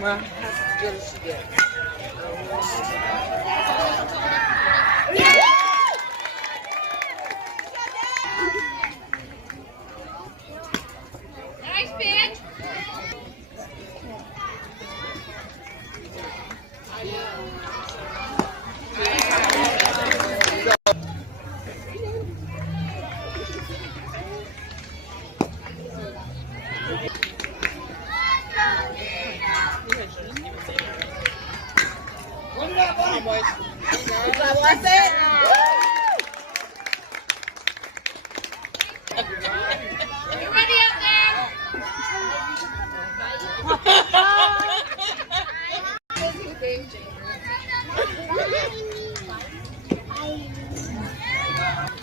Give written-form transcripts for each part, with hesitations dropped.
camera. How good is she get? Nice pitch. That's it. You ready out there?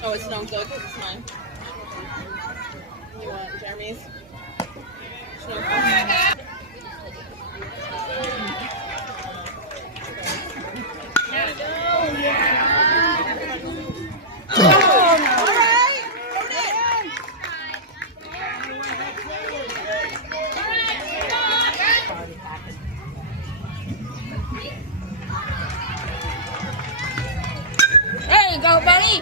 Oh, it's no good because it's mine. You want Jeremy's? There you go, buddy.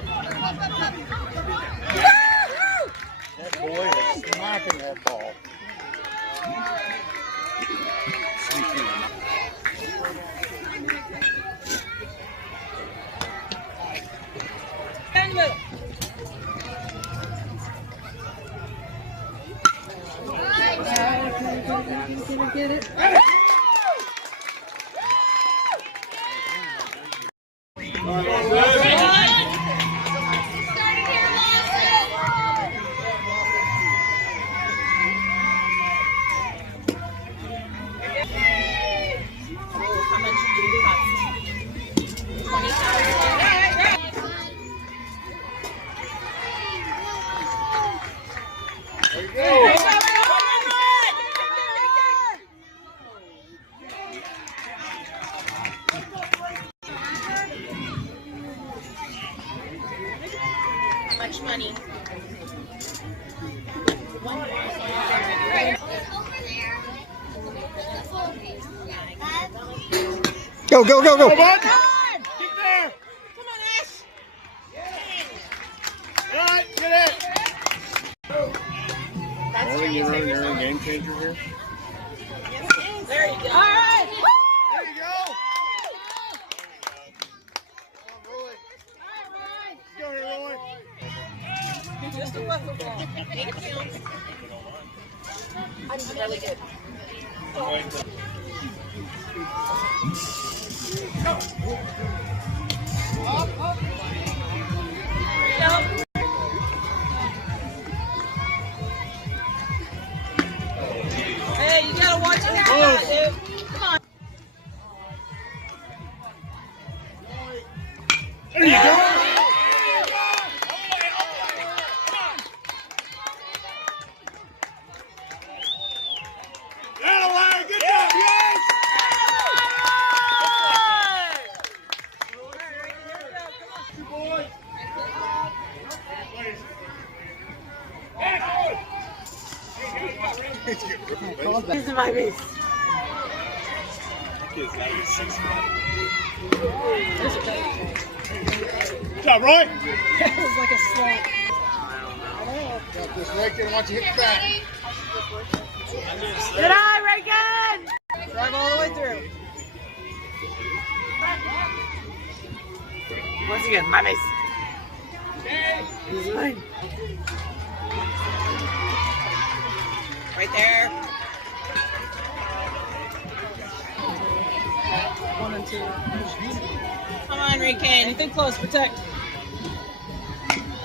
That boy is smacking that ball. Get it. Much money. Go, go, go, go. Keep there. Come on, Ash. All right, get it. Morning, you're running your own game changer here? There you go. All right. There you go. Go here, Roy. Just a wiffle ball. I'm really good. Hey, you gotta watch your shot, dude. Come on. There you go. Good job, yes! Two boys. These are my base. Good job, Roy. It was like a slope. Got this right there. Watch you hit back. Good eye, Reagan! Drive all the way through. Once again, my base. This is mine. Right there. 1 and 2. Come on, Reagan. Anything close, protect.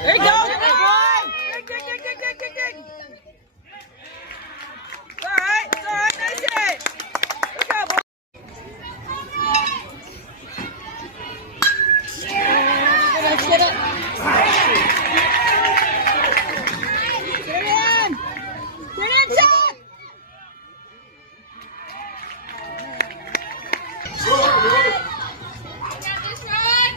There you go! Good boy! Dig. It's all right, nice hit. Good job, boy. Let's get it. Get it in. Chuck. Got this, Rod.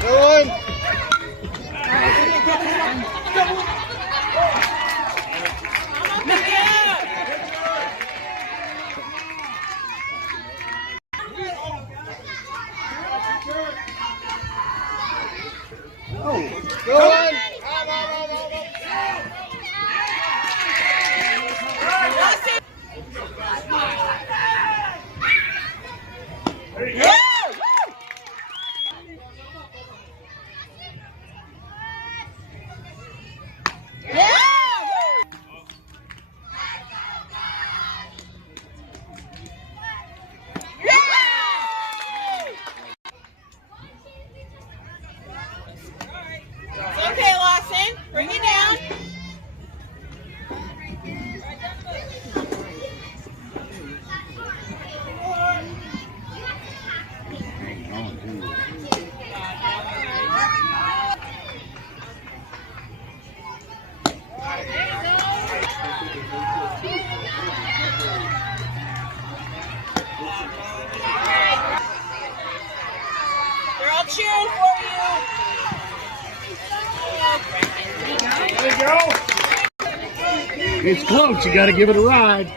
Good one. Good one. Okay, Lawson, bring it down. They're all cheering for you. There you go. It's close. You got to give it a ride.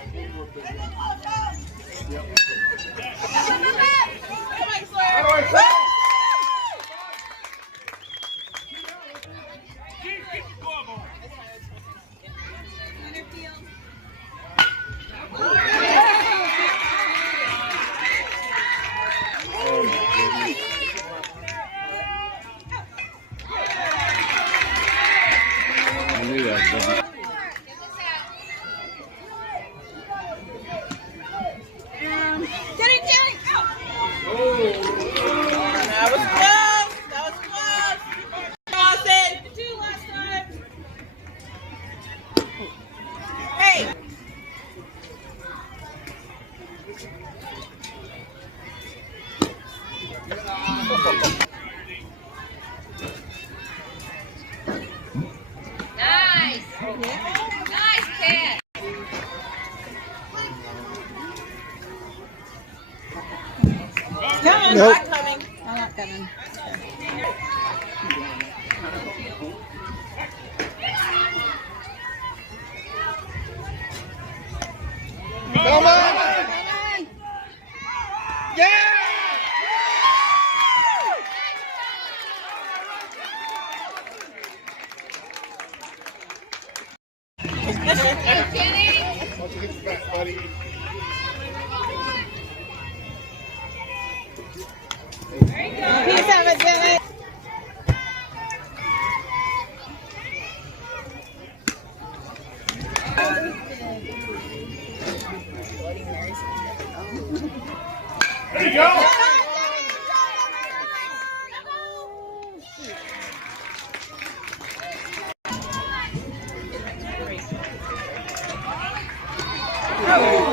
That was close. That was close. Lawson. Two last time. Hey. Nice. Nice catch. Coming. Nope. Not coming. I'm not coming. Come on. Yeah. Kenny. Once you hit the back, buddy. Peace out, Jenny. There you go.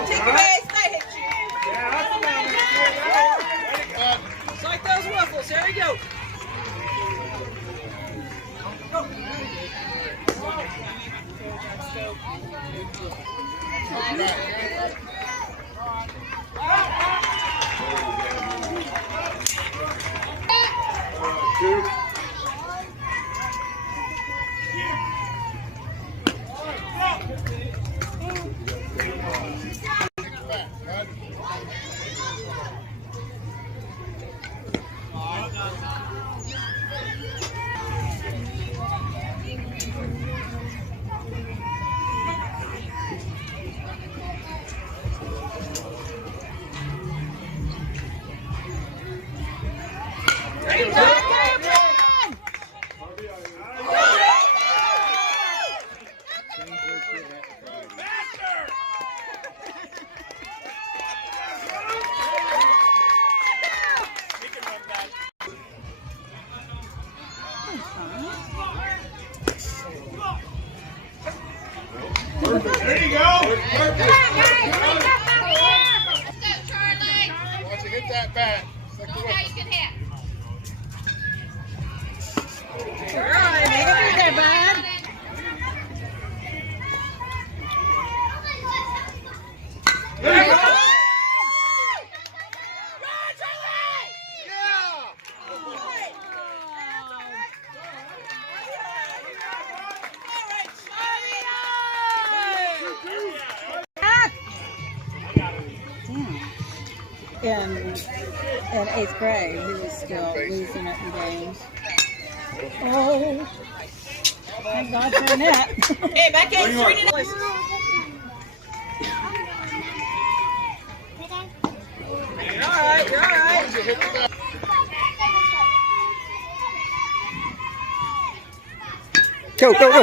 Take it away. Slide hit you. It's like those waffles. There we go. Two. There you go. Let's go, Charlie. Once you hit that bat, stick Oh, the now whip. you can hit. All right, make it through there, bud. There you go. Run, Charlie! Yeah. in 8th grade. He was still losing it in games. Oh, thank God for that. Hey, back in. You're all right. You're all right. Go, go, go.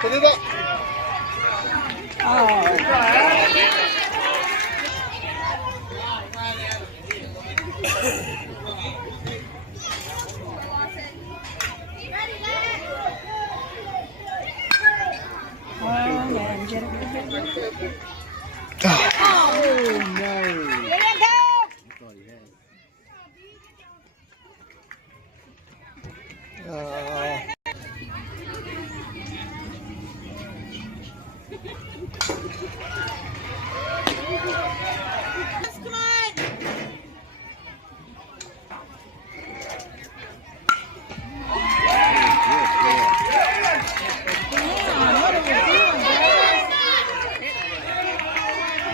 Put it up.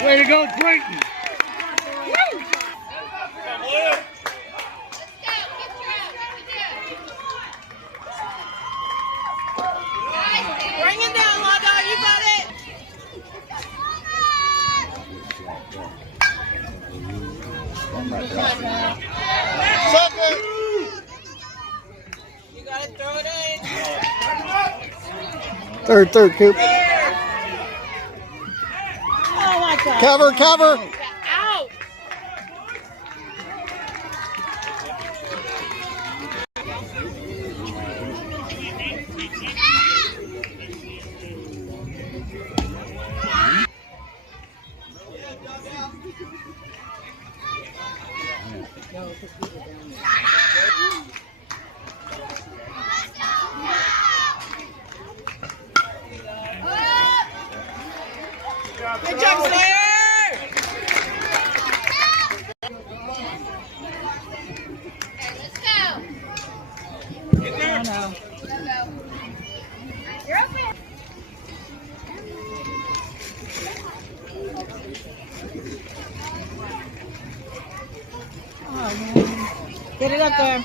Way to go, Creighton. Bring it down, Logo. You got it. Second. You got to throw it in. Third, Coop. Oh, my God. Cover. Out. Good job, Slayer. Let's go. You're open. Get it up there.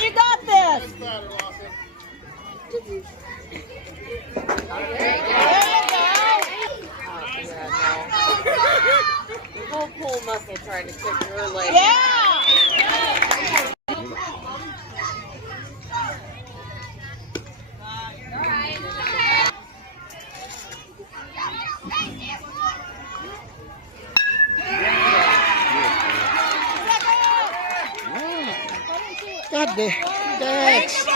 You got this. Whole pull muscle trying to kick her leg. Yeah. God damn. Dax.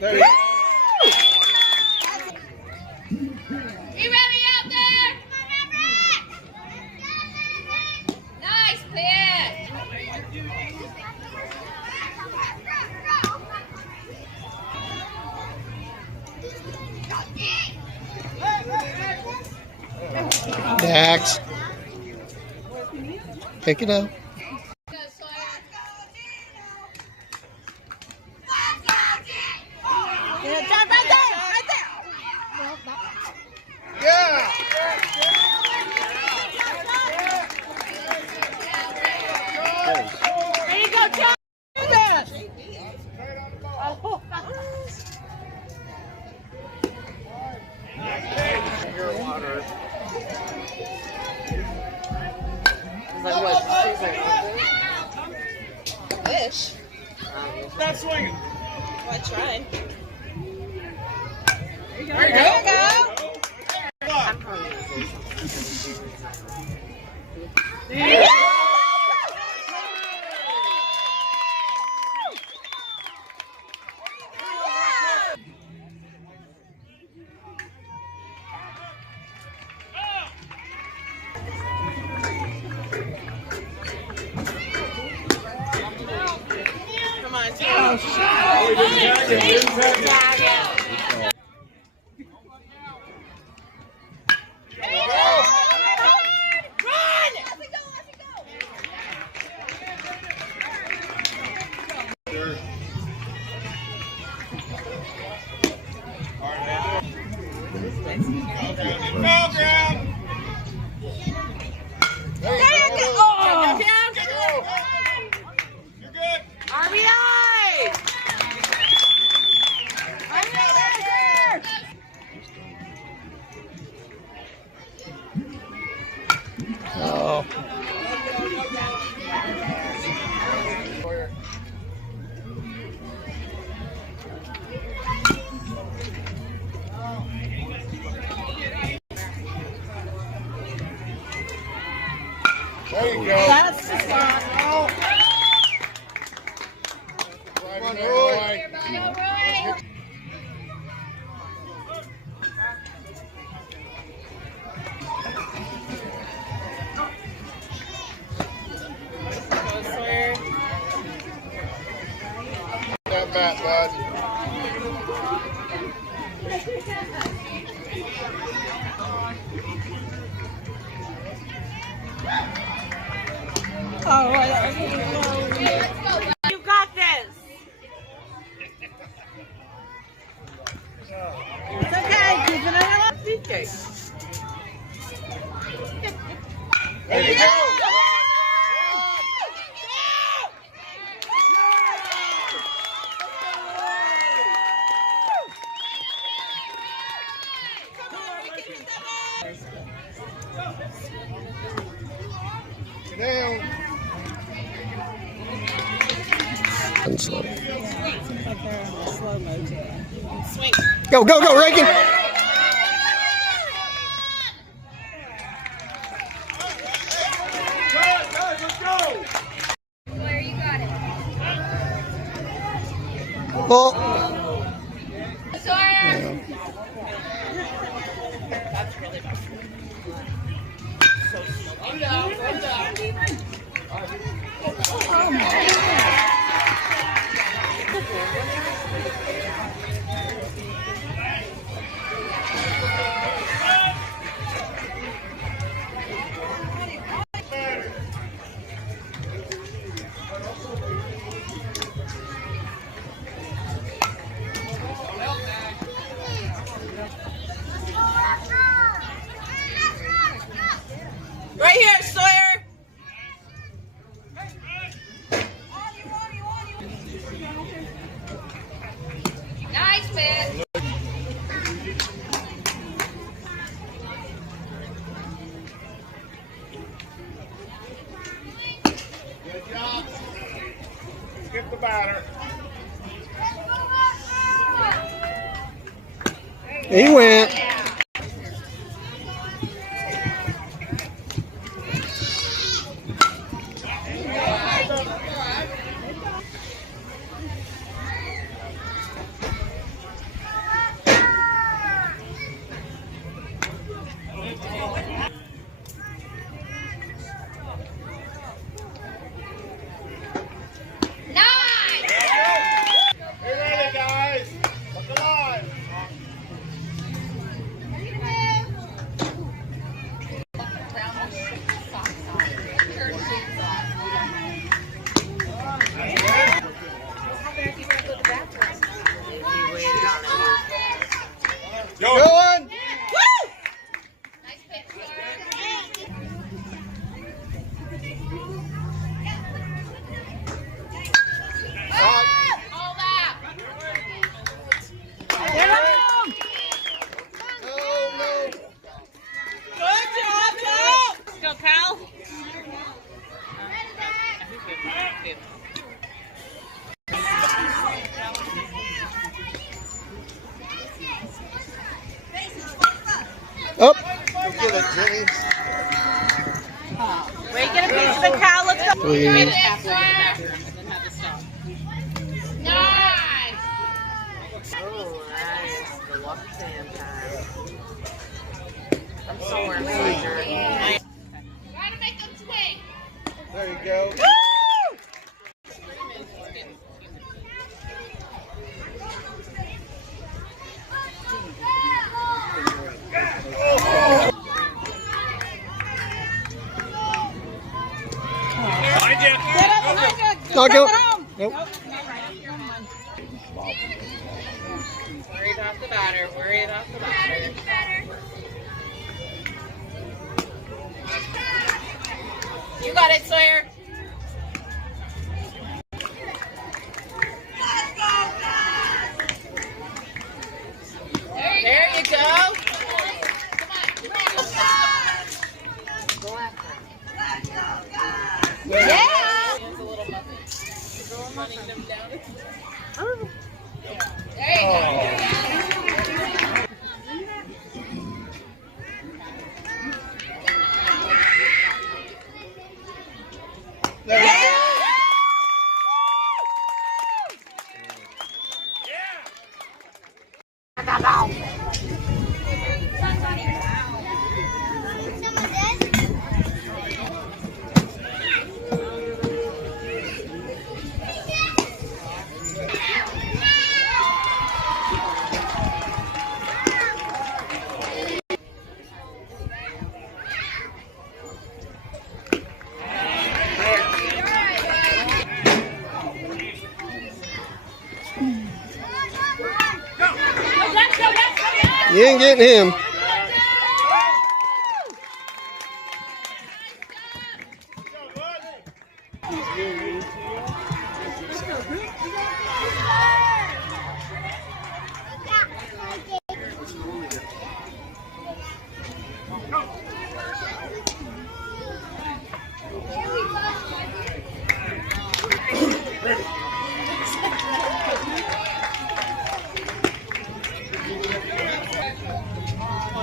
There you go. Be ready out there. Nice pitch. Dax. Pick it up. Go, Sawyer. Yeah! There you go, John. Do that. Your water. Wish. Stop swinging. Well, I tried. There you There you go. There you go. Come on, Tim. Oh, Oh. There you go. That's the spot. Come on, Roy. Go, Sawyer. That bat, bud. Oh, that was you got this. It's okay. Keep it in your left suitcase. There you go. Down. Slow. Seems like they're in a slow mo today. Swing. Go, go, go, Reagan! Where you got it? Well, Sawyer. Right here, Sawyer. Nice, man. Good job. Skip the batter. he went. Nice. Hey, ready, guys. Look alive. Up. Wait, get a piece of the cow. Let's go. Please. Nice. Oh, that is the luck sand time. I'm somewhere in Fraser. Gotta make them swing. There you go. Not go. Nope. Worried about the batter. Worried about the batter. You got it, Sawyer. There you go. Yeah. You ain't getting him.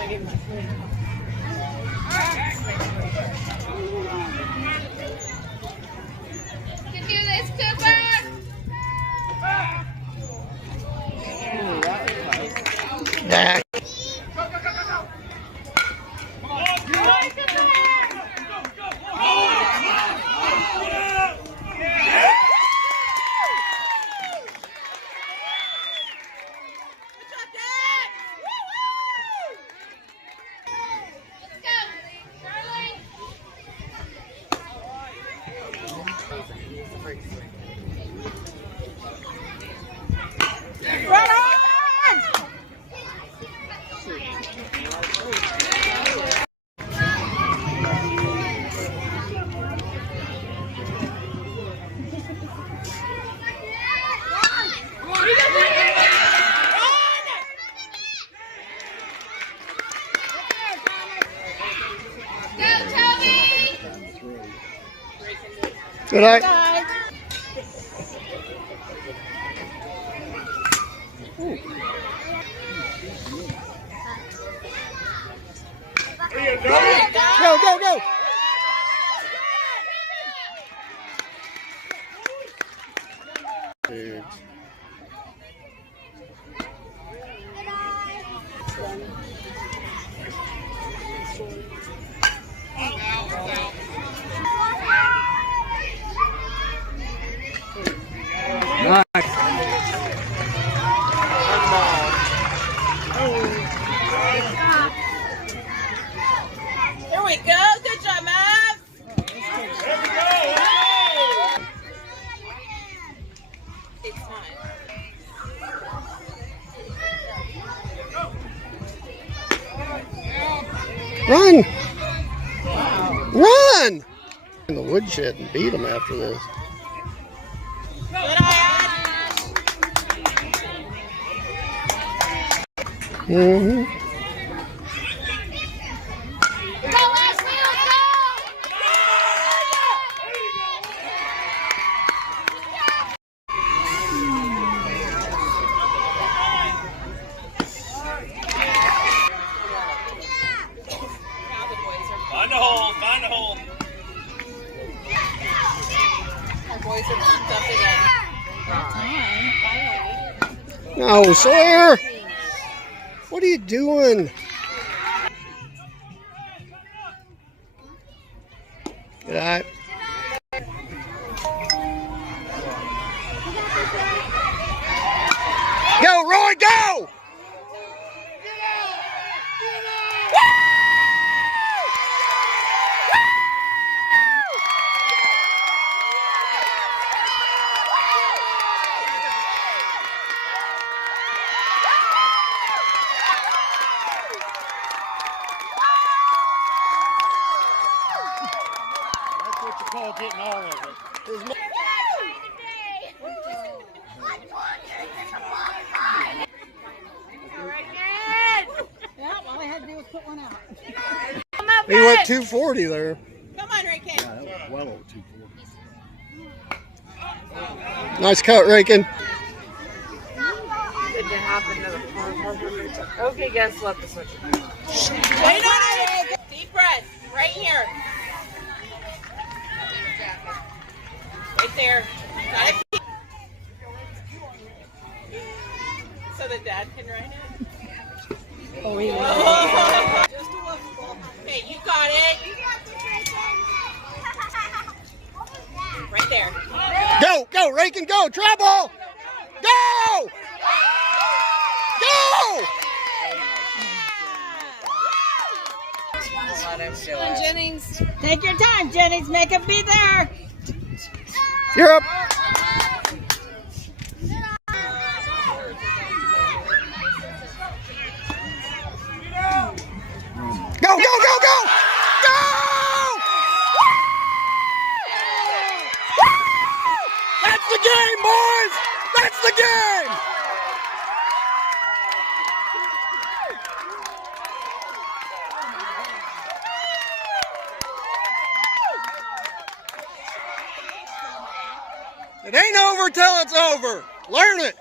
You can do this, Cooper. Back. Let's go, Charlie. Run on! Go, Toby. Good night. Go, go, go. Dude. Here we go. Good job, Mav. It's fine. Run! Run! In the woodshed and beat him after this. Good eye, Mm-hmm. Go, Ashley, let's go. No, Sawyer! What are you doing? Good eye. Go, Roy, go! That's what you call getting all of it. Yeah, all I had to do was put one out. He went 240 there. Come on, Ricky. Yeah, that was well over 240. Nice cut, Rankin. Didn't happen to the farm. Okay, guess what? The switch. Wait on it. Deep breath. Right here. Right there. Got it. So the dad can ride it? Oh, he was. Okay, you got it. Right there. Go, go, Rankin, go! Trouble! Go! Go! Let him do Come on, it. Jennings. Take your time, Jennings. Make him be there. You're up. Go, go, go, go! Go! That's the game, boys! That's the game! It ain't over till it's over. Learn it.